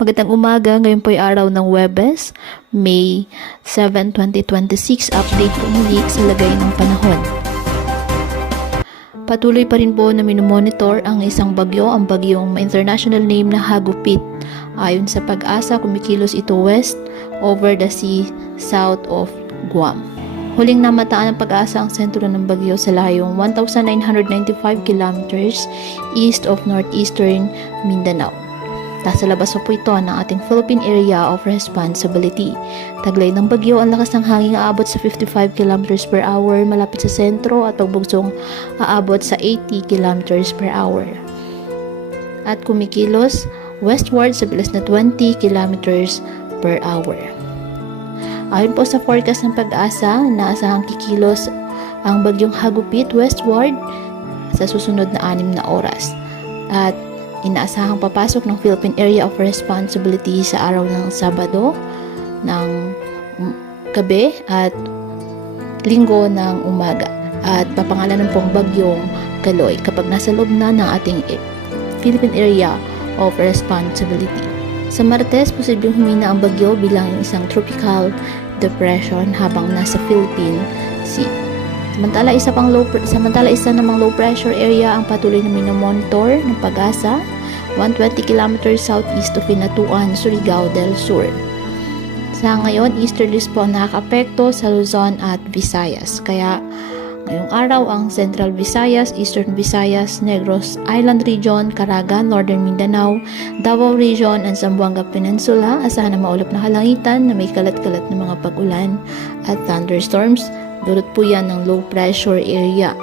Magandang umaga, ngayon po ay araw ng Huwebes, May 7, 2026. Update po muli sa lagay ng panahon. Patuloy pa rin po na minomonitor ang isang bagyo, ang bagyong international name na Hagupit. Ayon sa Pag-asa, kumikilos ito west over the sea south of Guam. Huling namataan ng Pag-asa ang sentro ng bagyo sa layong 1,995 kilometers east of northeastern Mindanao. Nasa labas po ito ng ating Philippine Area of Responsibility. Taglay ng bagyo, ang lakas ng hangin aabot sa 55 km per hour malapit sa sentro at pagbugsong aabot sa 80 km per hour. At kumikilos westward sa bilis na 20 km per hour. Ayon po sa forecast ng Pag-asa, naasahang kikilos ang bagyong Hagupit westward sa susunod na 6 na oras. At inaasahang papasok ng Philippine Area of Responsibility sa araw ng Sabado ng gabi at Linggo ng umaga. At papangalanan pong bagyong Kaloy kapag nasa loob na ng ating Philippine Area of Responsibility. Sa Martes, posibleng humina ang bagyo bilang isang tropical depression habang nasa Philippine Sea. Samantala isa namang low pressure area ang patuloy na minomonitor ng Pag-asa 120 km southeast of Hinatuan, Surigao del Sur. Sa ngayon, easterlies po ang nakaka-apekto sa Luzon at Visayas. Kaya ngayong araw ang Central Visayas, Eastern Visayas, Negros Island Region, Caraga, Northern Mindanao, Davao Region, and Zamboanga Peninsula asahan na maulap na kalangitan na may kalat-kalat na mga pag-ulan at thunderstorms. Dulot po yan ng low pressure area.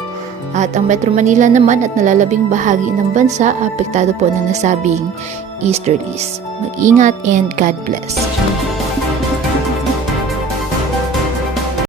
At ang Metro Manila naman at nalalabing bahagi ng bansa, apektado po ng nasabing easterlies. Mag-ingat and God bless.